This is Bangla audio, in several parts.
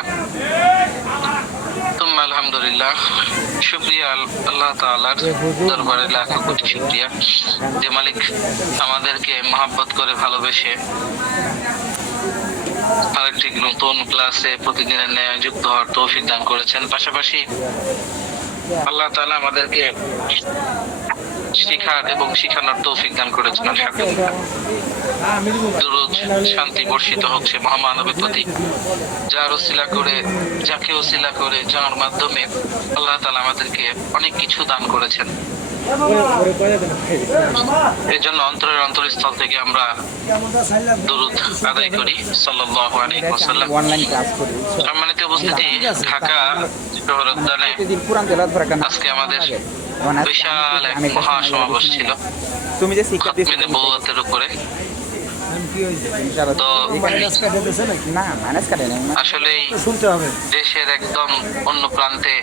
আলহামদুলিল্লাহ তুম্মা আলহামদুলিল্লাহ। শুকরিয়া আল্লাহ তাআলার দরবারে লাখো কোটি শুকরিয়া যে মালিক আমাদেরকে মহব্বত করে ভালোবেসে আরেকটি নতুন ক্লাসে প্রতিদিনের ন্যায় যুক্ত হওয়ার তৌফিক দান করেছেন। পাশাপাশি আল্লাহ তাআলা আমাদেরকে শিখার এবং শিখানোর তৌফিক দান করেছেন। আলহামদুলিল্লাহ। দুরূদ শান্তি বর্ষিত হচ্ছে মহামানবের প্রতি, যার ওসিলা করে, যাকে ওসিলা করে, যার মাধ্যমে আল্লাহ তাআলা আমাদেরকে অনেক কিছু দান করেছেন। এর জন্য অন্তরের অন্তরস্থল থেকে আমরা দুরূদ আদায় করি সাল্লাল্লাহু আলাইহি ওয়াসাল্লাম। সম্মানিত উপস্থিতি, ঢাকা শহর উদ্যানে আজকে আমাদের বিশাল এক মহাসমাবেশ ছিল খাতমে নবুয়তের উপরে। তো আসলেই দেশের একদম অন্য প্রান্তে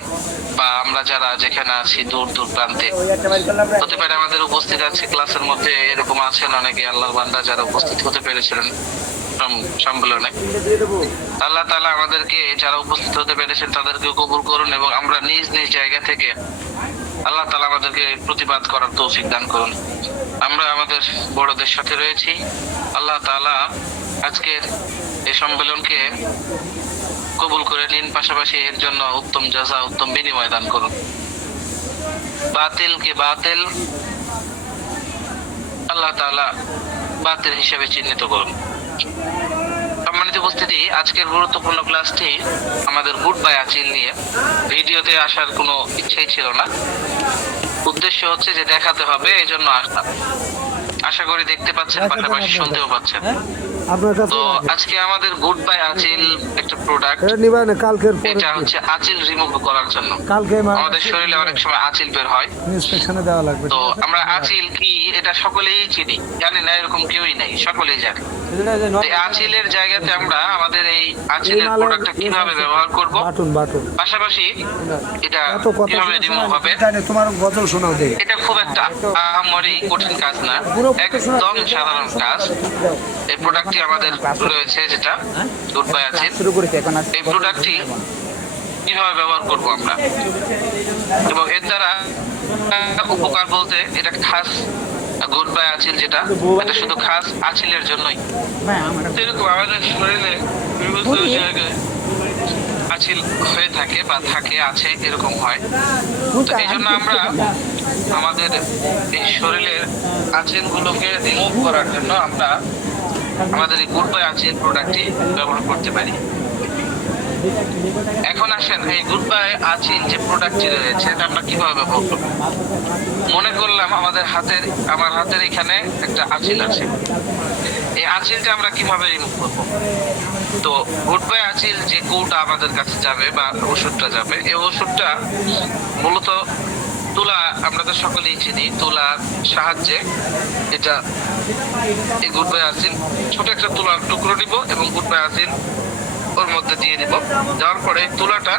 বা আমরা যারা যেখানে আছি দূর দূর প্রান্তে হতে পারে আমাদের উপস্থিত আছে ক্লাসের মধ্যে এরকম আছেন অনেকে আল্লাহর বান্দা যারা উপস্থিত হতে পেরেছিলেন সম্মেলনে। আল্লাহ তাআলা আমাদেরকে যারা উপস্থিত হতে পেরেছেন তাদেরকে কবুল করুন এবং আমরা নিজ নিজ জায়গা থেকে আল্লাহ তাআলা আমাদেরকে প্রতিবাদ করার তৌফিক দান করুন। আমরা আমাদের বড়দের সাথে রয়েছি। আল্লাহ তাআলা আজকের এই সম্মেলনকে কবুল করে নিন, পাশাপাশি এর জন্য উত্তম জাযা, উত্তম বিনিময় দান করুন। বাতিলকে বাতিল আল্লাহ তাআলা বাতিল হিসেবে চিহ্নিত করুন। সম্মানিত উপস্থিতি, আজকের গুরুত্বপূর্ণ ক্লাসটি আমাদের গুড বাই আচিল নিয়ে। ভিডিওতে আসার কোনো ইচ্ছাই ছিল না, উদ্দেশ্য হচ্ছে যে দেখাতে হবে, এই জন্য আসলাম। আশা করি দেখতে পাচ্ছেন, পাশাপাশি শুনতেও পাচ্ছেন। তো আজকে আমাদের গুড বাই আচিল একটা প্রোডাক্ট, এটা হচ্ছে আচিল রিমুভ করার জন্য। আমাদের শরীরে অনেক সময় আচিল বের হয়, তো আমরা আচিল কি এটা সকলেই চিনি, জানি না এরকম কেউই নাই, সকলেই জানি। আচিলের জায়গাতে আমরা আমাদের এই আচিলের প্রোডাক্টটা কিভাবে ব্যবহার করব, পাশাপাশি এটা কিভাবে রিমুভ হবে, এটা খুব একটা আহামরি কঠিন কাজ না, একদম সাধারণ কাজ। এই প্রোডাক্টটি আমাদের রয়েছে যেটা গুড বাই আচিল, এই প্রোডাক্টটি কিভাবে ব্যবহার করব আমরা এবং এর দ্বারা উপকার বলতে এটা খাস গুড বাই আচিল যেটা, এটা শুধু খাস আচিলের জন্যই। এরকম আমাদের শরীরে বিভিন্ন জায়গায় আচিল হয়ে থাকে বা থাকে আছে, এরকম হয়। তো এই জন্য আমরা আমাদের এই শরীরের আচিল গুলোকে রিমুভ করার জন্য আমরা আমাদের এই গুড বাই আচিল প্রোডাক্টটি ব্যবহার করতে পারি। এখন আসেন এই গুড বাই আচিল যে প্রোডাক্টটি রয়েছে এটা আমরা কিভাবে ব্যবহার করব। মনে করলাম আমার হাতের এখানে একটা আচিল আছে, এই আচিলটা আমরা কিভাবে রিমুভ করব। তো গুড বাই আচিল যে কৌটা আমাদের কাছে যাবে বা ওষুধটা যাবে, এই ওষুধটা মূলত তুলা, আমরা তো সকলেই চিনি, তুলার সাহায্যে এটা এই গুড বাই আচিল, ছোট একটা তুলার টুকরো নিব এবং গুড বাই আচিল ওর মধ্যে দিয়ে দিব। দেওয়ার পরে তুলাটা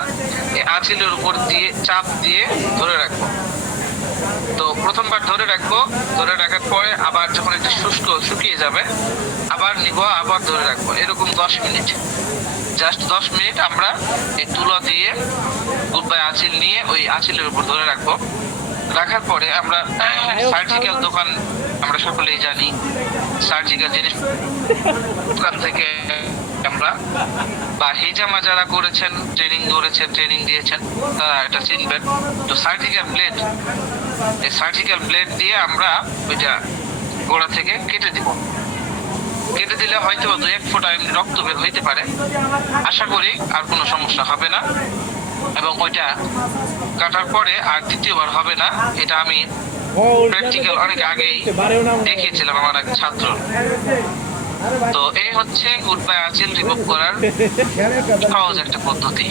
এই আচিলের উপর দিয়ে চাপ দিয়ে ধরে রাখবো। তো প্রথমবার ধরে রাখবো, ধরে রাখার পরে আবার যখন একটু শুকিয়ে যাবে আবার নিব, আবার ধরে রাখবো, এরকম 10 মিনিট, জাস্ট 10 মিনিট আমরা এই তুলা দিয়ে গুড বাই আচিল নিয়ে ওই আচিলের উপর ধরে রাখবো। রাখার পরে আমরা সার্জিক্যাল দোকান, আমরা সকলেই জানি সার্জিক্যাল জিনিস দোকান থেকে আমরা বা হিজামা যারা করেছেন, ট্রেনিং দিয়েছেন, তারা এটা চিনবেন। তো সার্জিক্যাল ব্লেড, এই সার্জিক্যাল ব্লেড দিয়ে আমরা ওইটা গোড়া থেকে কেটে দিব। কেটে দিলে হয়তো 2-1 ফোঁটা রক্ত বের হইতে পারে, আশা করি আর কোনো সমস্যা হবে না এবং ওইটা কাটার পরে আর দ্বিতীয়বার হবে না। এটা আমি প্র্যাকটিক্যাল অনেক আগেই দেখিয়েছিলাম আমার এক ছাত্র। তো এই হচ্ছে গুড বাই আচিল রিমুভ করার সহজ একটা পদ্ধতি।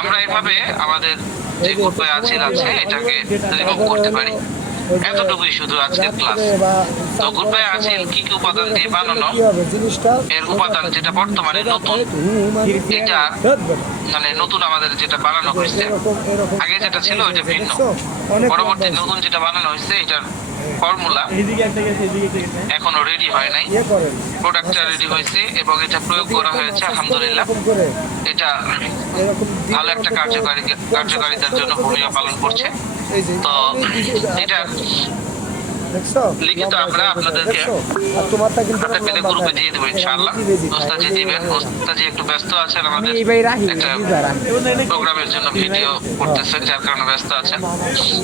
আমরা এভাবে আমাদের যে গুড বাই আচিল আছে এটাকে রিমুভ করতে পারি। এতটুকুই শুধু আজকের ক্লাস। তো গুড বাই আচিল কি কি উপাদান দিয়ে বানানো, এর উপাদান যেটা বর্তমানে নতুন, এটা মানে নতুন আমাদের যেটা বানানো হয়েছে, আগে যেটা ছিল ওইটা ভিন্ন, পরবর্তী নতুন যেটা বানানো হয়েছে এটার ফর্মুলা এখনো রেডি হয় নাই, প্রোডাক্টটা রেডি হয়েছে এবং এটা প্রয়োগ করা হয়েছে আলহামদুলিল্লাহ। এটা এটা ভালো একটা কার্যকারিতার জন্য ভূমিকা পালন করছে। তো এটা লিখিত আমরা আপনাদেরকে হাতে পেলে গ্রুপে দিয়ে দেবো ইনশাআল্লাহ। ওস্তাদজি দিবেন। ওস্তাদজি একটু ব্যস্ত আছেন, আমাদের একটা প্রোগ্রামের জন্য ভিডিও করতেছেন, যার কারণে ব্যস্ত আছেন।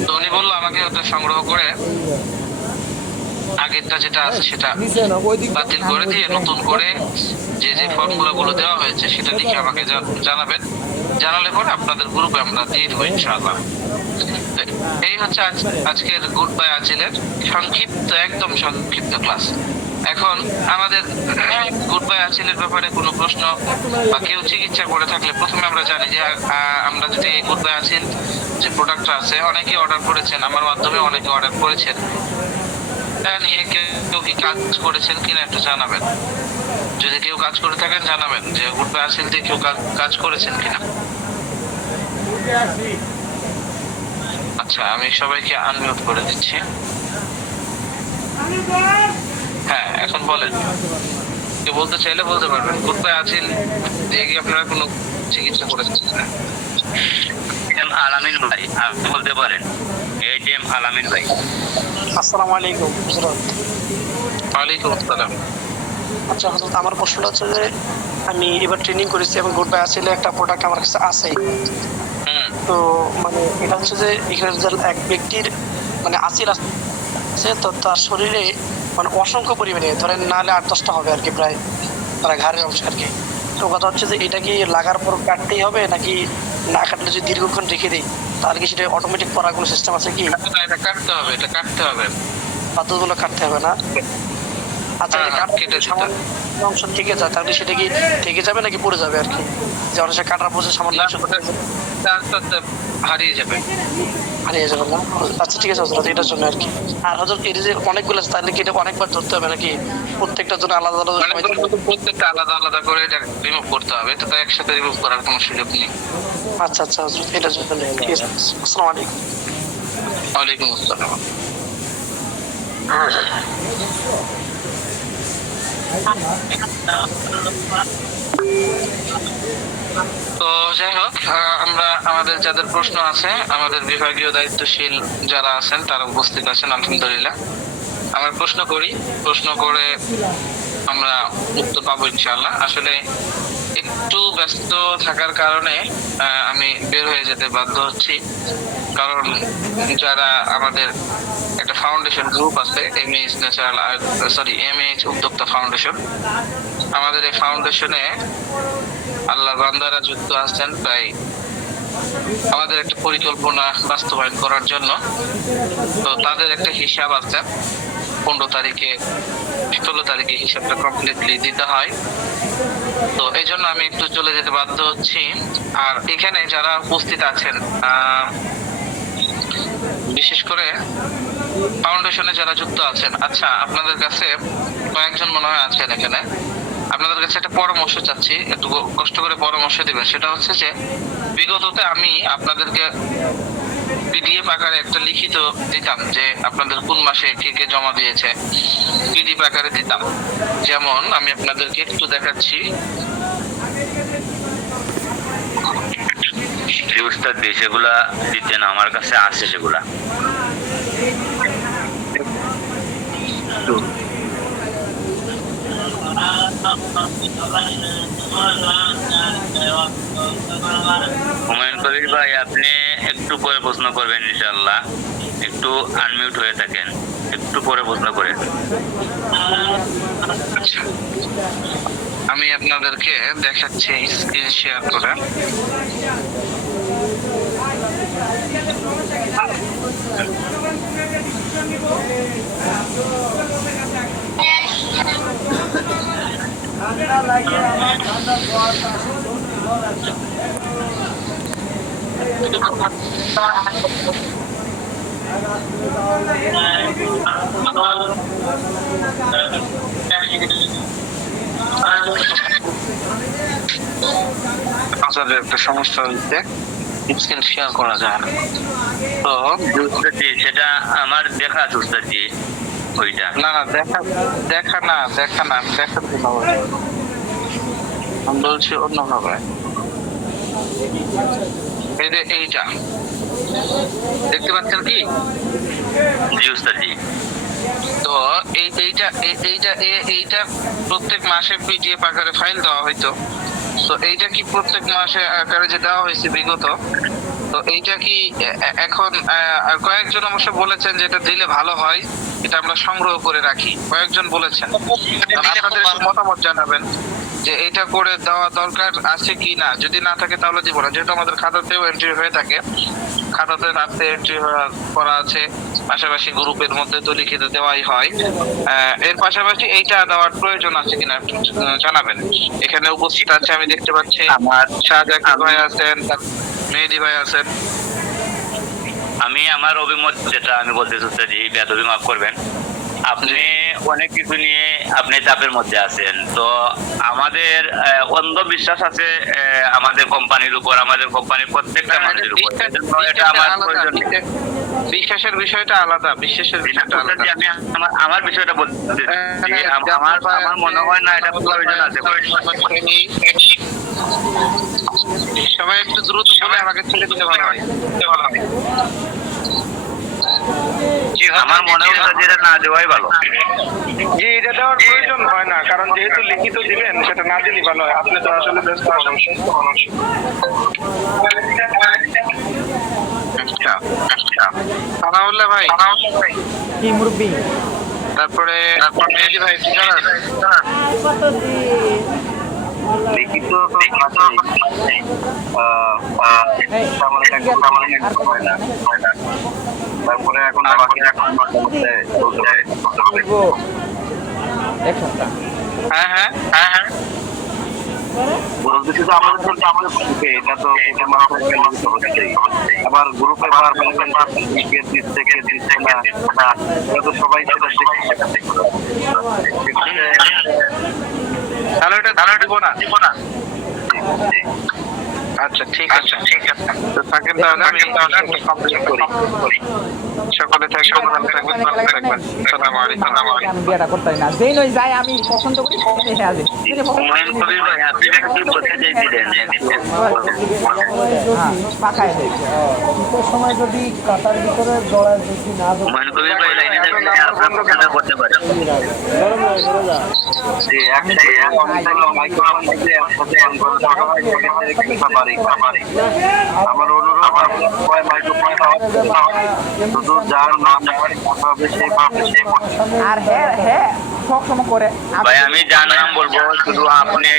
তো উনি বললো আমাকে ওটা সংগ্রহ করে আগেরটা যেটা আছে সেটা বাতিল করে দিয়ে নতুন করে যে যে ফর্মুলাগুলো দেওয়া হয়েছে সেটা লিখে আমাকে জানাবেন। জানালে পরে আপনাদের গ্রুপে আমরা দিয়ে দেবো ইনশাআল্লাহ। এই হচ্ছে আজকের গুড বাই আজিলের সংক্ষিপ্ত, একদম সংক্ষিপ্ত ক্লাস। এখন আমাদের গুড বাই আজিলের ব্যাপারে কোনো প্রশ্ন বা কেউ চিকিৎসা করে থাকলে প্রথমে আমরা জানি যে আমরা যদি গুড বাই আজিল যে প্রোডাক্টটা আছে অনেকে অর্ডার করেছেন, আমার মাধ্যমে অনেকে অর্ডার করেছেন, নিয়ে কেউ কি কাজ করেছেন কিনা একটু জানাবেন। যদি কেউ কাজ করে থাকেন জানাবেন যে গুড বাই আজিল দিয়ে কেউ কাজ করেছেন কিনা। আচ্ছা, আমি সবাইকে আনমিউট করে দিচ্ছি। হ্যাঁ, এখন বলেন, কেউ বলতে চাইলে বলতে পারবেন। গুড বাই আজিল দিয়ে কি আপনারা কোনো চিকিৎসা করেছেন কিনা? আলামিন ভাই, আপনি বলতে পারেন। এইচএম আলামিন ভাই। আসসালামু আলাইকুম। ওয়ালাইকুম আসসালাম। আচ্ছা হযরত, আমার প্রশ্নটা হচ্ছে যে আমি এবার ট্রেনিং করেছি এবং গুড বাই আজিলের একটা প্রোডাক্ট আমার কাছে আছে। তো মানে এটা হচ্ছে যে এখানে এক ব্যক্তির মানে আসিল আছে, তো তার শরীরে মানে অসংখ্য পরিমাণে ধরেন নাহলে 8-10টা হবে আর কি, প্রায় তারা ঘাড়ের অংশ আর কি। তো কথা হচ্ছে যে এটা কি লাগার পর কাটতেই হবে, নাকি না কাটলে যদি দীর্ঘক্ষণ রেখে দিই তাহলে কি সেটা অটোমেটিক পরার কোনো সিস্টেম আছে কি? এটা কাটতে হবে, এটা কাটতে হবে, বাধ্যগুলো কাটতে হবে না? আচ্ছা, সামান্য অংশ থেকে যায় তাহলে সেটা কি থেকে যাবে নাকি পড়ে যাবে আর কি? যে অনেক কাটার পর সামান্য অংশ হারিয়ে যাবে। হারিয়ে যাবে না? আচ্ছা ঠিক আছে হযরত, এটার জন্য আর কি। আর হযরত এটা যে অনেকগুলো আছে তাহলে কি এটা অনেকবার ধরতে হবে নাকি প্রত্যেকটার জন্য আলাদা আলাদা সময়? প্রত্যেকটা আলাদা আলাদা করে এটা রিমুভ করতে হবে, তো একসাথে রিমুভ করার কোনো সুযোগ নেই। আচ্ছা আচ্ছা হযরত, এটার জন্য ঠিক আছে। আসসালামু আলাইকুম। ওয়ালাইকুম আসসালাম। তো যাই হোক, আমরা আমাদের যাদের প্রশ্ন আছে, আমাদের বিভাগীয় দায়িত্বশীল যারা আছেন তারা উপস্থিত আছেন আলহামদুলিল্লাহ। আমরা প্রশ্ন করি, প্রশ্ন করে আমরা উত্তর পাবো ইনশাআল্লাহ। আসলে একটু ব্যস্ত থাকার কারণে আমি বের হয়ে যেতে বাধ্য হচ্ছি, কারণ যারা আমাদের একটা ফাউন্ডেশন গ্রুপ আছে, এমএইচ ন্যাচারাল এমএইচ উদ্যোক্তা ফাউন্ডেশন। আমাদের এই ফাউন্ডেশনে আল্লাহ বান্দারা যুক্ত আছেন প্রায় আমাদের একটা পরিকল্পনা বাস্তবায়ন করার জন্য। তো তাদের একটা হিসাব আছে, 15 তারিখে 16 তারিখে হিসাবটা কমপ্লিটলি দিতে হয়। তো এই জন্য আমি একটু চলে যেতে বাধ্য হচ্ছি। আর এখানে যারা উপস্থিত আছেন, বিশেষ করে ফাউন্ডেশনে যারা যুক্ত আছেন, আচ্ছা আপনাদের কাছে কয়েকজন মনে হয় আছেন এখানে, আপনাদের কাছে একটা পরামর্শ চাচ্ছি, একটু কষ্ট করে পরামর্শ দিবেন। সেটা হচ্ছে যে বিগততে আমি আপনাদেরকে পিডিএফ আকারে একটা লিখিত দিতাম যে আপনাদের কোন মাসে কে কে জমা দিয়েছে, পিডিএফ আকারে দিতাম। যেমন আমি আপনাদেরকে একটু দেখাচ্ছি। উস্তাদ সেগুলা দিতেন, আমার কাছে আছে সেগুলা। হুমায়ুন কবির ভাই, আপনি একটু পরে প্রশ্ন করবেন ইনশাআল্লাহ। একটু আনমিউট হয়ে থাকেন, একটু পরে প্রশ্ন করেন। আচ্ছা, আমি আপনাদেরকে দেখাচ্ছি স্ক্রিন শেয়ার করে। আপনাদের একটা সমস্যা হচ্ছে, স্ক্রিন শেয়ার করা যায় না। তো সেটা আমার দেখা আছে উস্তাদজি, ওইটা না না দেখা দেখা না আমি দেখাচ্ছি না, আমি বলছি অন্যভাবে। এই যে এইটা দেখতে পাচ্ছেন কি? জি উস্তাদ জি। তো এইটা প্রত্যেক মাসে পিডিএফ আকারে ফাইল দেওয়া হইতো। তো এইটা কি প্রত্যেক মাসে আকারে যে দেওয়া হয়েছে বিগত, তো এইটা কি এখন কয়েকজন অবশ্য বলেছেন যে এটা দিলে ভালো হয়, এটা আমরা সংগ্রহ করে রাখি, কয়েকজন বলেছেন। আপনাদের একটু মতামত জানাবেন যে এটা করে দেওয়া দরকার আছে কি না। যদি না থাকে তাহলে দিব না, যেহেতু আমাদের খাতাতেও এন্ট্রি হয়ে থাকে, খাতাতে রাখতে এন্ট্রি করা আছে, পাশাপাশি গ্রুপের মধ্যে তো লিখিত দেওয়াই হয়। এর পাশাপাশি এইটা দেওয়ার প্রয়োজন আছে কিনা একটু জানাবেন। এখানে উপস্থিত আছে আমি দেখতে পাচ্ছি আমার শাহজাহান ভাই আছেন, মেহেদি ভাই আছেন। আমি আমার অভিমত যেটা আমি বলতে চাচ্ছি, বেয়াদবি মাফ করবেন, আপনি অনেক কিছু নিয়ে আপনি চাপের মধ্যে আছেন। তো আমাদের অন্ধবিশ্বাস আছে আমাদের কোম্পানির উপর, আমাদের কোম্পানির প্রত্যেকটা মানুষের উপর। এটা আমার প্রয়োজন নেই। বিশ্বাসের বিষয়টা আলাদা, বিশ্বাসের বিষয়টা আলাদা। আমি আমার বিষয়টা বলতে আমার মনে হয় না এটা প্রয়োজন আছে। সবাই একটু দ্রুত বলে আমাকে ছেড়ে দিতে ভালো হয়। আমার মনে হয় যেটা না দেওয়াই ভালো। জি, এটা দেওয়ার প্রয়োজন হয় না, কারণ যেহেতু লিখিত দিবেন সেটা না দিলেই ভালো হয়। আপনি তো আসলে ব্যস্ত মানুষ। সানাউল্লাহ ভাই, কি মুরব্বি তারপরে মেহেদি ভাই লিখিত তারপরে এখন এক সপ্তাহ হ্যাঁ হ্যাঁ হ্যাঁ হ্যাঁ এটা তো আবার গ্রুপে সবাই তাহলে এটা দিব না। আচ্ছা ঠিক আছে, তো থাকেন তাহলে, আমি কমপ্লিট করি। সকলে থাকবেন, ভালো থাকবেন, ভালো থাকবেন। আসসালামু আলাইকুম। আমি বিয়েটা করতে না, যেই নই যাই আমি পছন্দ করি সেটাই আছে। পাকায় সময় যদি কাটার ভিতরে জড়ায় বেশি না করতে পারে আমার অনুরোধ শুধু যার নাম হবে সে পাবে, সে আর হ্যাঁ হ্যাঁ সবসময় করে ভাই আমি যার নাম বলবো, শুধু আপনি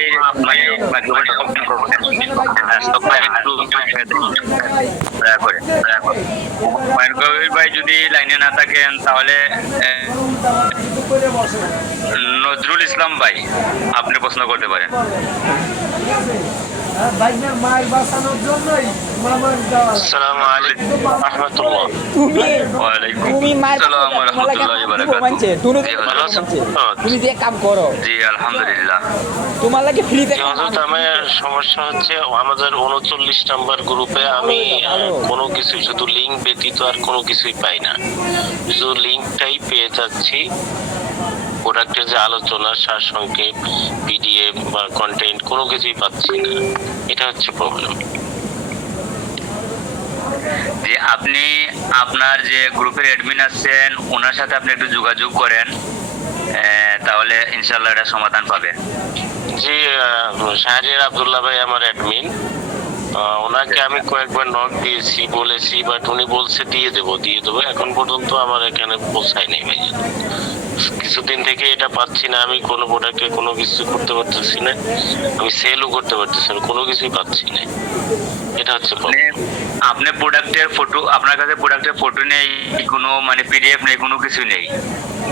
ভাই যদি লাইনে না থাকেন তাহলে নজরুল ইসলাম ভাই আপনি প্রশ্ন করতে পারেন। মায়ের বাঁচানোর জন্যই মামার যাওয়া। আসসালামু আলাইকুম ওয়া রাহমাতুল্লাহ। তুমি মায়ের তুমি যে কাম করো। জি আলহামদুলিল্লাহ। তোমার লাগে ফ্রিতে আমার সমস্যা হচ্ছে আমাদের 39 নাম্বার গ্রুপে আমি কোনো কিছু শুধু লিঙ্ক ব্যতীত আর কোনো কিছুই পাই না, শুধু লিঙ্কটাই পেয়ে যাচ্ছি। প্রোডাক্টের যে আলোচনা, সারসংক্ষেপ, পিডিএফ বা কন্টেন্ট কোনো কিছুই পাচ্ছি না, এটা হচ্ছে প্রবলেম। যে আপনি আপনার যে গ্রুপের অ্যাডমিন আছেন ওনার সাথে আপনি একটু যোগাযোগ করেন, তাহলে ইনশাআল্লাহ এটা সমাধান পাবেন। জি শাহরিয়ার আব্দুল্লাহ ভাই আমার অ্যাডমিন, ওনাকে আমি কয়েকবার নক দিয়েছি, বলেছি, বাট উনি বলছে দিয়ে দেবো। এখন পর্যন্ত আমার এখানে পৌঁছায় নেই ভাই। কিছুদিন থেকে এটা পাচ্ছি না, আমি কোনো প্রোডাক্টে কোনো কিছু করতে পারতেছি না, আমি সেলও করতে পারতেছি না, কোনো কিছুই পাচ্ছি না। এটা হচ্ছে আপনি প্রোডাক্টের ফটো, আপনার কাছে প্রোডাক্টের ফটো নেই, কোনো মানে পিডিএফ নেই, কোনো কিছু নেই?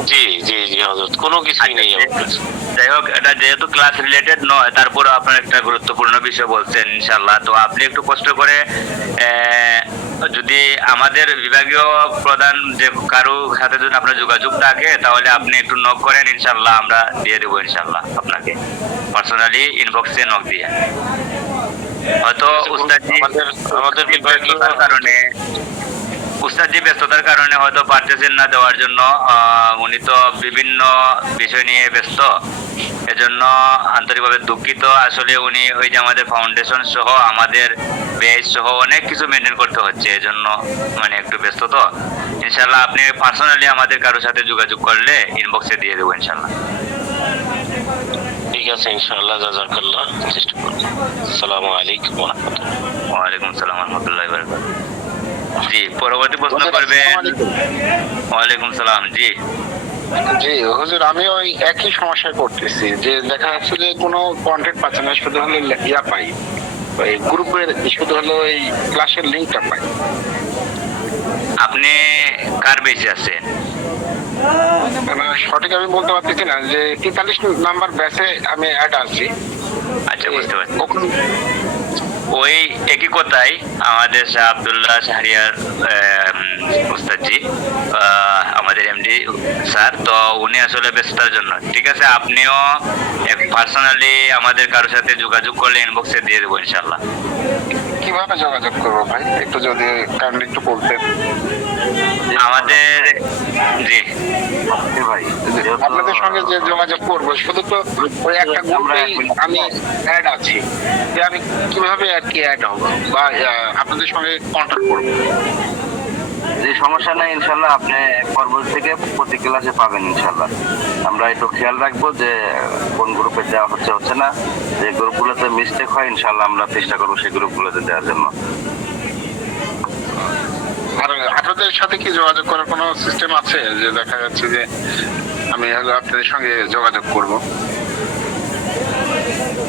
জি জি জি হযরত, কোনো কিছুই নেই আমার কাছে। যাই হোক, এটা যেহেতু ক্লাস রিলেটেড নয়, তারপরে আপনার একটা গুরুত্বপূর্ণ বিষয় বলছেন ইনশাআল্লাহ। তো আপনি একটু কষ্ট করে যদি আমাদের বিভাগীয় প্রধান যে কারো সাথে যদি আপনার যোগাযোগ থাকে তাহলে আপনি একটু নক করেন, ইনশাআল্লাহ আমরা দিয়ে দেবো ইনশাআল্লাহ আপনাকে পার্সোনালি ইনবক্সে নক দিয়ে। হয়তো আমাদের বিভাগীয় কারণে উস্তাদজি ব্যস্ততার কারণে হয়তো পারতেছেন না দেওয়ার জন্য, উনি তো বিভিন্ন বিষয় নিয়ে ব্যস্ত। এজন্য আন্তরিকভাবে দুঃখিত। আসলে উনি ওই যে আমাদের ফাউন্ডেশন সহ আমাদের বেজ সহ অনেক কিছু মেনটেন করতে হচ্ছে, এজন্য মানে একটু ব্যস্ত। তো ইনশাল্লাহ আপনি পার্সোনালি আমাদের কারোর সাথে যোগাযোগ করলে ইনবক্সে দিয়ে দেবো ইনশাল্লাহ। ঠিক আছে, ইনশাআল্লাহ, জাযাকাল্লাহ, চেষ্টা করব। আসসালামু আলাইকুম ওয়া রাহমাতুল্লাহ। ওয়ালাইকুম সালাম রহমতুল্লাহ বারাকাতুহু। জি, পরবর্তী প্রশ্ন করবেন। ওয়ালাইকুম সালাম। জি জি হুজুর, আমি ওই একই সমস্যায় পড়তেছি যে দেখা যাচ্ছে যে কোনো কন্টেন্ট পাচ্ছে না, শুধু হলো ইয়া পাই, ওই গ্রুপের শুধু হলো ওই ক্লাসের লিঙ্কটা পাই। আপনি কার বেঁচে আছেন? মানে সঠিক আমি বলতে পারতেছি না, যে 43 নাম্বার ব্যাচে আমি অ্যাড আছি। আচ্ছা, বুঝতে পারছি। ওখানে ওই একই কথাই আমাদের শাহ আব্দুল্লাহ শাহরিয়ার উস্তাদজি, আমাদের এমডি স্যার, তো উনি আসলে ব্যস্ততার জন্য। ঠিক আছে, আপনিও পার্সোনালি আমাদের কারোর সাথে যোগাযোগ করলে ইনবক্সে দিয়ে দেবো ইনশাল্লাহ। কিভাবে যোগাযোগ করবো ভাই, একটু যদি কাইন্ডলি একটু বলতেন। আমাদের জি ভাই আপনাদের সঙ্গে যে যোগাযোগ করবো, শুধু তো ওই একটা গ্রুপেই আমি অ্যাড আছি, যে আমি কিভাবে আর কি অ্যাড হবো বা আপনাদের সঙ্গে কন্ট্যাক্ট করবো? যে সমস্যা নাই, ইনশাল্লাহ আপনি পরবর্তী থেকে প্রতি ক্লাসে পাবেন ইনশাল্লাহ। আমরা একটু খেয়াল রাখবো যে কোন গ্রুপে দেওয়া হচ্ছে না, যে গ্রুপগুলোতে মিস্টেক হয় ইনশাল্লাহ আমরা চেষ্টা করবো সেই গ্রুপগুলোতে দেওয়ার জন্য। আর আপনাদের সাথে কি যোগাযোগ করার কোনো সিস্টেম আছে, যে দেখা যাচ্ছে যে আমি হলো আপনাদের সঙ্গে যোগাযোগ করব?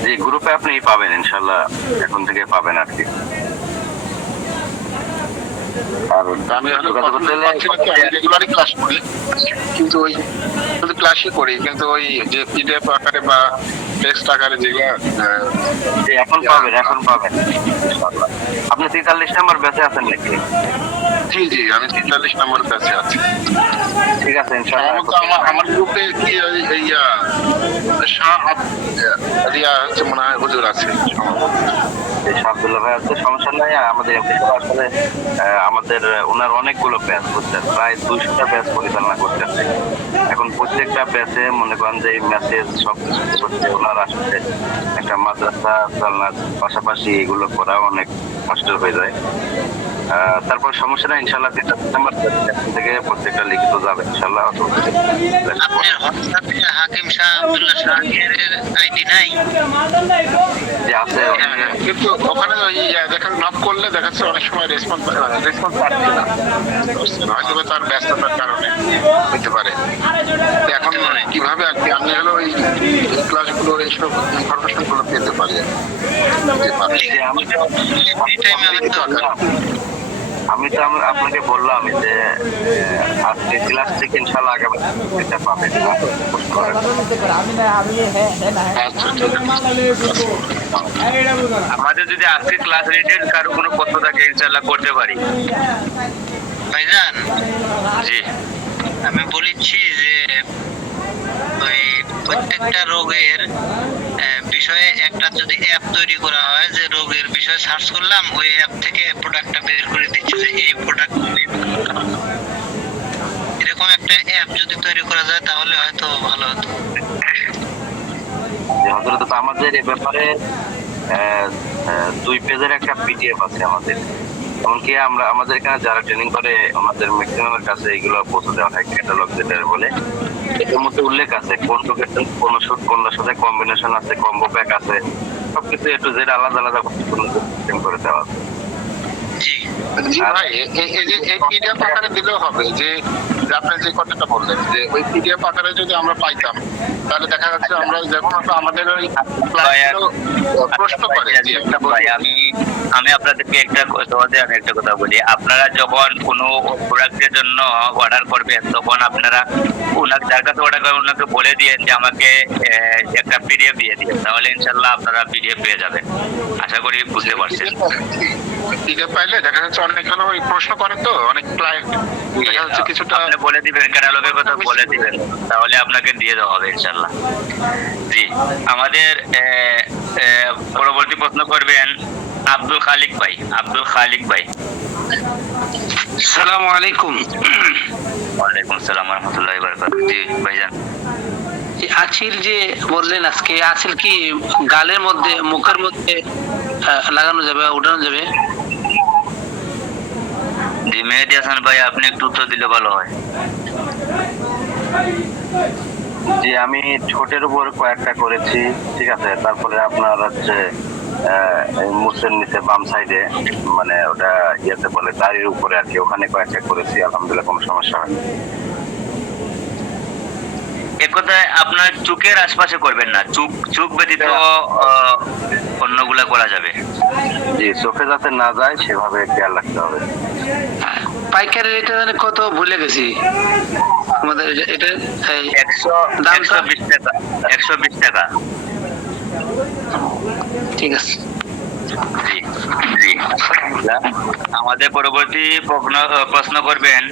যে গ্রুপে আপনি পাবেন ইনশাল্লাহ, এখন থেকে পাবেন আর কি। আর আমি হলো রেগুলারই ক্লাস করি, কিন্তু ওই শুধু ক্লাসই করি, কিন্তু ওই যে পিডিএফ আকারে বা টেক্সট আকারে যেগুলো এখন পাবেন ইনশাল্লাহ। আপনি 43 নাম্বার ব্যাচে আছেন নাকি? জি জি, আমি 43 নম্বর ব্যাচে আছি। ঠিক আছে ইনশাল্লাহ। আমার গ্রুপে কি রিয়া হচ্ছে মনে হয় হুজুর আছে, আব্দুল্লাহ ভাই আছে, সমস্যা নাই। আমাদের আসলে আমাদের ওনার অনেকগুলো ব্যাচ করছেন, প্রায় 200টা ব্যাচ পরিচালনা করতেছে। এখন প্রত্যেকটা ব্যাচে মনে করেন যে মেসেজ সব কিছু করতে ওনার আসলে একটা মাদ্রাসা চালনার পাশাপাশি এগুলো করা অনেক কষ্ট হয়ে যায়। তারপর সমস্যা নাই ইনশাল্লাহ, 43 নাম্বার থেকে প্রত্যেকটা লিখিত যাবে ইনশাল্লাহ। হাকিম শাহ আব্দুল্লাহ শাহের আইডি নাই যে আছে, কিন্তু ওখানে ওই দেখা নক করলে দেখা যাচ্ছে অনেক সময় রেসপন্স পাচ্ছে না, হয়তো তার ব্যস্ততার কারণে হতে পারে। এখন কিভাবে আর কি আমি হলো ওই ক্লাসগুলো এইসব ইনফরমেশন গুলো পেতে পারি? আমি তো আপনাকে বললাম যে আজকে ক্লাস থেকে ইনশাল্লাহ আগামী এটা পাবেন। আমাদের যদি আজকে ক্লাস রিলেটেড কারো কোনো প্রশ্ন থাকে ইনশাল্লাহ করতে পারি। ভাইজান, জি, আমি বলেছি যে ওই প্রত্যেকটা রোগের বিষয়ে একটা যদি অ্যাপ তৈরি করা হয়, যে রোগের বিষয়ে সার্চ করলাম, ওই অ্যাপ থেকে প্রোডাক্টটা বের করে দিচ্ছে যে এই প্রোডাক্ট, এরকম একটা অ্যাপ যদি তৈরি করা যায় তাহলে হয়তো ভালো হতো। হযরত আমাদের এই ব্যাপারে 2 পেজের একটা পিডিএফ আছে আমাদের। এমনকি আমাদের এখানে যারা ট্রেনিং করে আমাদের ম্যাক্সিমামের কাছে এগুলো পৌঁছে দেওয়া হয়, ক্যাটালগ যেটা বলে। এটার মধ্যে উল্লেখ আছে কোন লোকেশন, কোন ওষুধ কোনটার সাথে কম্বিনেশন আছে, কম্বো প্যাক আছে, সবকিছু একটু যেটা আলাদা আলাদা করে দেওয়া আছে। জি ভাই, এই পিডিএফ আকারে দিলেও হবে, যে আপনি যে কথাটা বললেন, যে ওই পিডিএফ আকারে যদি আমরা পাইতাম তাহলে দেখা যাচ্ছে আমরা যখন আমাদের ওই প্রশ্ন করে যে একটা আমি আপনাদেরকে একটা কথা বলি। আপনারা যখন কোনো প্রোডাক্টের জন্য অর্ডার করবেন, তখন আপনারা যার কাছে অর্ডার করবেন ওনাকে বলে দিয়েন যে আমাকে একটা পিডিএফ দিয়ে দিন, তাহলে ইনশাল্লাহ আপনারা পিডিএফ পেয়ে যাবেন। আশা করি বুঝতে পারছেন। পিডিএফ পাইলে দেখা যাচ্ছে অনেকখানে ওই প্রশ্ন করে, তো অনেক ক্লায়েন্ট দেখা যাচ্ছে কিছুটা আপনি বলে দিবেন, ক্যাটালগের কথা বলে দিবেন, তাহলে আপনাকে দিয়ে দেওয়া হবে ইনশাল্লাহ। জি, আমাদের পরবর্তী প্রশ্ন করবেন আব্দুল খালিক ভাই। আসসালামু আলাইকুম। ওয়ালাইকুম সালাম ওয়া রাহমাতুল্লাহি ওয়া বারাকাতুহু। জি ভাইজান। যে আঁচিল যে বললেন আজকে, আঁচিল কি গালের মধ্যে মুখের মধ্যে লাগানো যাবে, উঠানো যাবে? জি মেহেদি হাসান ভাই, আপনি একটু উত্তর দিলে ভালো হয়। যে আমি ঠোঁটের উপর কয়েকটা করেছি, ঠিক আছে। তারপরে আপনার হচ্ছে এই মুসের নিচে বাম সাইডে, মানে ওটা ইয়েতে বলে দাড়ির উপরে আর কি, ওখানে কয়েকটা করেছি, আলহামদুলিল্লাহ কোনো সমস্যা হয়নি। এক কথায় আপনার চোখের আশপাশে করবেন না, চোখ ব্যতীত অন্যগুলা করা যাবে। জি, চোখে যাতে না যায় সেভাবে খেয়াল রাখতে হবে। পাইকারি রেটে মানে কত ভুলে গেছি আমাদের এটা, এই 120 টাকা। 120 টাকা। ঠিক আছে। জি জি। আমাদের পরবর্তী প্রশ্ন করবেন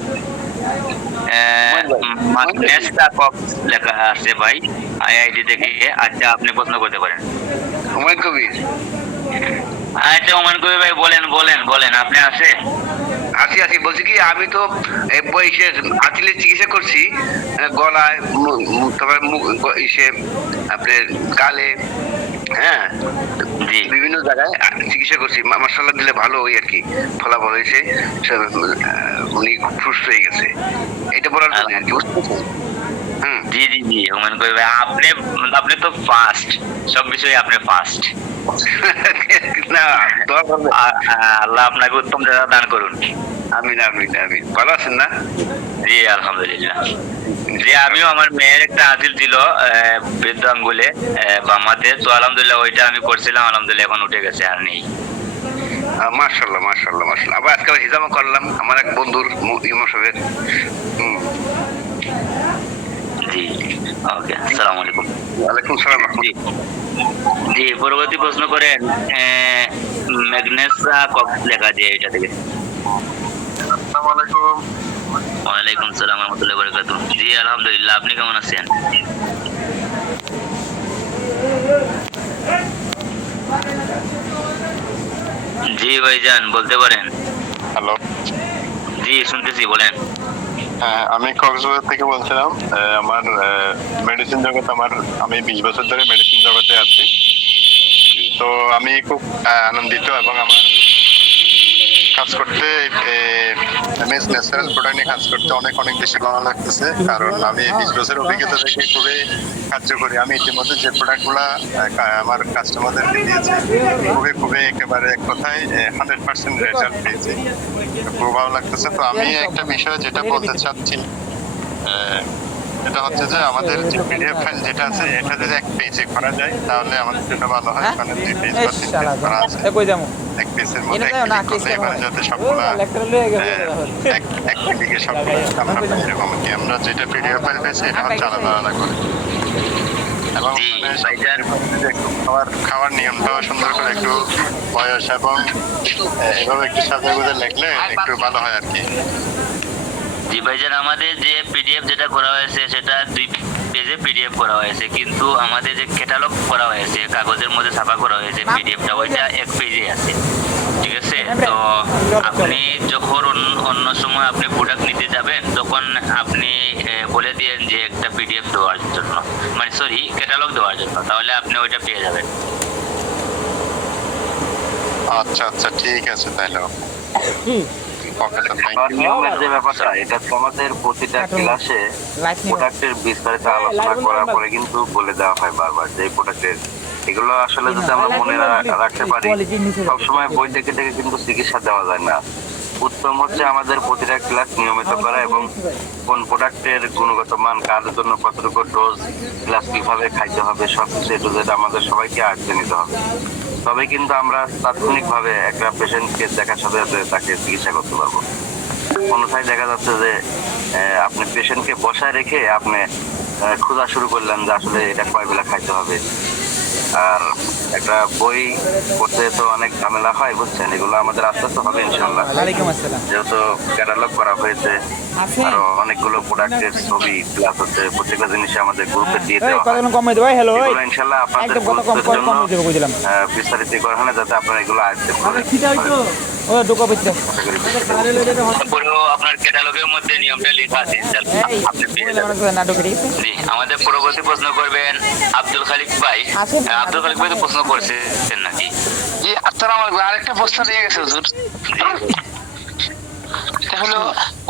নেস্টা কক্স লেখা আছে ভাই, আইআইটি থেকে। আচ্ছা, আপনি প্রশ্ন করতে পারেন। হুমায়ুন কবির। আচ্ছা হুমায়ুন কবির ভাই, বলেন আপনি আছে? আছি বলছি কি, আমি তো বয়সে আঁচিলের চিকিৎসা করছি, গলায়, তারপরে আপনার গালে, হ্যাঁ, বিভিন্ন জায়গায় চিকিৎসা করছি। মাশাআল্লাহ দিলে ভালো ওই আর কি, ফলাফল হয়েছে, উনি খুব সুস্থ হয়ে গেছে। এটা বলার জন্য আর কি, বুঝতে পারছেন? জি জি জি হুমায়ুন কবির ভাই, আপনি তো ফার্স্ট, সব বিষয়ে আপনি ফার্স্ট। না, দোয়া করবেন। আল্লাহ আপনাকে উত্তম দান করুন। আমিন আমিন আমিন। ভালো আছেন না? জি আলহামদুলিল্লাহ। জি, আমিও আমার মেয়ের একটা আঁচিল ছিল বৃদ্ধ আঙ্গুলে বামাতে, তো আলহামদুলিল্লাহ ওইটা আমি করছিলাম, আলহামদুলিল্লাহ এখন উঠে গেছে, আর নেই। মাশাআল্লাহ মাশাআল্লাহ মাশাআল্লাহ। আবার আজকে হিজামা করলাম আমার এক বন্ধুর ইমাম সাহেবের। জি ওকে, আসসালামু আলাইকুম। ওয়ালাইকুম সালাম। জি, পরবর্তী প্রশ্ন করেন ম্যাগনেসা কক্স লেখা আছে এটা থেকে। আসসালামু আলাইকুম। ওয়ালাইকুম সালাম ওয়া রাহমাতুল্লাহি ওয়া বারাকাতুহু। জি আলহামদুলিল্লাহ, আপনি কেমন আছেন? জি ভাইজান, বলতে পারেন। হ্যালো। জি শুনতেছি, বলেন। হ্যাঁ, আমি কক্সবাজার থেকে বলছিলাম। আমার মেডিসিন জগৎ, আমি 20 বছর ধরে মেডিসিন জগতে আছি। তো আমি খুব আনন্দিত, এবং আমার কাজ করতে এমএস ন্যাচারাল প্রোডাক্ট নিয়ে কাজ করতে অনেক বেশি ভালো লাগতেছে, কারণ আমি 20 বছর অভিজ্ঞতা থেকে খুবই কার্যকরী। আমি ইতিমধ্যে যে প্রোডাক্টগুলা আমার কাস্টমারদেরকে দিয়েছি, খুবই একেবারে এক কথায় 100% রেজাল্ট পেয়েছি, খুব ভালো লাগতেছে। তো আমি একটা বিষয় যেটা বলতে চাচ্ছি, এটা হচ্ছে যে আমাদের যে পিডিএফ ফাইল যেটা আছে, এটা যদি এক পেজে করা যায় তাহলে আমাদের জন্য ভালো হয়। কারণ 2 পেজ বা 3 পেজ করা আছে, এক পেজের মধ্যে এবারে যাতে সবগুলা এক ক্লিকে সবগুলা আমরা পাই, এরকম কি আমরা যেটা পিডিএফ ফাইল পেয়েছি এটা হচ্ছে আলাদা করে। এবং খাওয়ার নিয়মটাও সুন্দর করে একটু বয়স এবং এভাবে একটু সাজা গুজে লিখলে একটু ভালো হয় আর কি। জি ভাইজান, আমাদের যে পিডিএফ যেটা করা হয়েছে সেটা 2 পেজে পিডিএফ করা হয়েছে, কিন্তু আমাদের যে ক্যাটালগ করা হয়েছে, কাগজের মধ্যে ছাপা করা হয়েছে পিডিএফটা, ওইটা 1 পেজে আছে, ঠিক আছে। তো আপনি যখন অন্য সময় আপনি প্রোডাক্ট নিতে যাবেন, তখন আপনি বলে দিয়েন যে একটা পিডিএফ দেওয়ার জন্য, মানে সরি ক্যাটালগ দেওয়ার জন্য, তাহলে আপনি ওইটা পেয়ে যাবেন। আচ্ছা ঠিক আছে তাহলে। নিয়মের যে ব্যাপারটা, এটা তো আমাদের প্রতিটা ক্লাসে প্রোডাক্টের বিস্তারিত আলোচনা করার পরে কিন্তু বলে দেওয়া হয় বারবার যে প্রোডাক্টের, এগুলো আসলে যদি আমরা মনে রাখতে পারি, সবসময় বই থেকে কিন্তু চিকিৎসা দেওয়া যায় না। উত্তম হচ্ছে আমাদের প্রতিটা ক্লাস নিয়মিত করা, এবং কোন প্রোডাক্টের গুণগত মান, কার জন্য কতটুকু ডোজ, ক্লাস কিভাবে খাইতে হবে, সবকিছু যেটা আমাদের সবাইকে আয়ত্তে নিতে হবে। তবে কিন্তু আমরা তাৎক্ষণিকভাবে একটা পেশেন্টকে দেখার সাথে সাথে তাকে চিকিৎসা করতে পারবো। অন্যথায় দেখা যাচ্ছে যে আপনি পেশেন্টকে বসায় রেখে আপনি খোঁজা শুরু করলেন যে আসলে এটা কয় বেলা খাইতে হবে। আর একটা বই পড়তে তো অনেক ঝামেলা হয়, বুঝছেন। এগুলো আমাদের আস্তে আস্তে হবে ইনশাল্লাহ, যেহেতু ক্যাটালগ করা হয়েছে, আরো অনেকগুলো প্রোডাক্টের ছবি প্লাস হচ্ছে প্রত্যেকটা জিনিসে আমাদের গ্রুপে দিয়ে দেওয়া হয়। ইনশাল্লাহ আপনাদের বিস্তারিত করা হয় যাতে আপনারা এগুলো আয়ত্তে করেন। ও ঢুকো ভিতরে। তারপরেও আপনার ক্যাটালগের মধ্যে নিয়মটা লেখা আছে ইনশাআল্লাহ, এই আপনি পেয়ে যাবেন। না ঢুকে ঠিক আছে? জি, আমাদের পরবর্তী প্রশ্ন করবেন আব্দুল খালিক ভাই। আসেন। আব্দুল খালিক ভাই তো প্রশ্ন করছেন নাকি? জি আসসালামু আলাইকুম। আরেকটা প্রশ্ন দিয়ে গেছে হুজুর, এটা হলো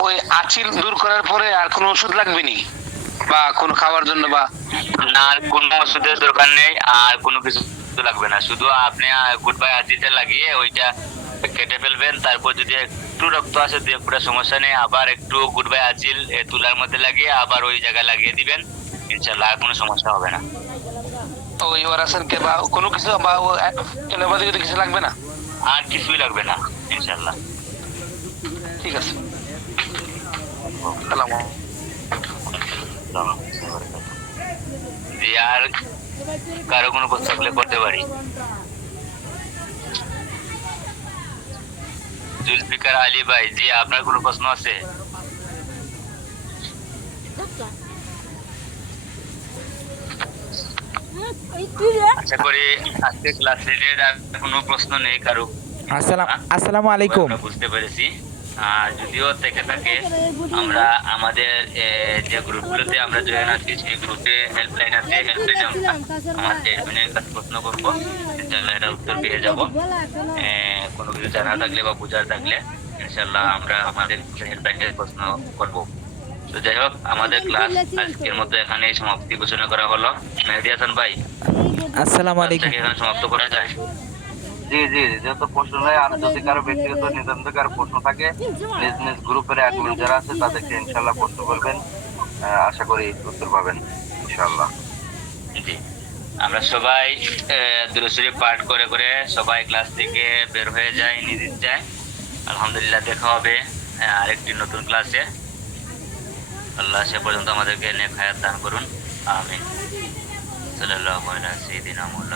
ওই আচিল দূর করার পরে আর কোনো ওষুধ লাগবে নি বা কোনো খাওয়ার জন্য বা না, আর কোনো ওষুধের দরকার নেই, আর কোনো কিছু লাগবে না। শুধু আপনি গুড বাই আজিটা লাগিয়ে ওইটা কেটে ফেলবেন। তারপর যদি একটু রক্ত আসে দিয়ে পুরো সমস্যা নেই, আবার একটু গুড বাই আজিল তুলার মধ্যে লাগিয়ে আবার ওই জায়গায় লাগিয়ে দিবেন, ইনশাআল্লাহ আর কোনো সমস্যা হবে না। ওই ওরাসেনকে বা কোনো কিছু বা এলোপ্যাথি কিছু লাগবে না? আর কিছুই লাগবে না ইনশাআল্লাহ। ঠিক আছে, সালাম। জি, আর কারো কোনো প্রশ্ন থাকলে করতে পারি। জুলফিকার আলী ভাই, জি আপনার কোনো প্রশ্ন আছে? আশা করি আজকে ক্লাস রিলেটেড আর কোনো প্রশ্ন নেই কারো। আসসালামু আলাইকুম। আমরা বুঝতে পেরেছি। আর যদিও থেকে থাকে, আমরা আমাদের যে গ্রুপগুলোতে আমরা জয়েন আছি সেই গ্রুপে হেল্পলাইন আছে, হেল্পলাইনে আমরা আমাদের অ্যাডমিনের কাছে প্রশ্ন করবো, ইনশাআল্লাহ এটা উত্তর পেয়ে যাব। কোনো কিছু জানা থাকলে বা বোঝার থাকলে ইনশাআল্লাহ আমরা আমাদের হেল্পলাইনে প্রশ্ন করব। তো যাই হোক, আমাদের ক্লাস আজকের মতো এখানে সমাপ্তি ঘোষণা করা হলো। মেহেদী হাসান ভাই, আসসালামু আলাইকুম। এখানে সমাপ্ত করা যায়? জি জি, যেহেতু প্রশ্ন নেই, আর যদি কারো ব্যক্তিগত নিতান্ত কারো প্রশ্ন থাকে নিজ নিজ গ্রুপের অ্যাডমিন যারা আছে তাদেরকে ইনশাল্লাহ প্রশ্ন করবেন, আশা করি উত্তর পাবেন ইনশাল্লাহ। জি, আমরা সবাই দুরূদ শরীফ পাঠ করে করে সবাই ক্লাস থেকে বের হয়ে যায়, নিজে যায়। আলহামদুলিল্লাহ, দেখা হবে আরেকটি নতুন ক্লাসে। আল্লাহ সে পর্যন্ত আমাদেরকে নেক হায়াত দান করুন, আমিন। সাল্লাল্লাহু আলা সাইয়্যিদিনা মুহাম্মদ।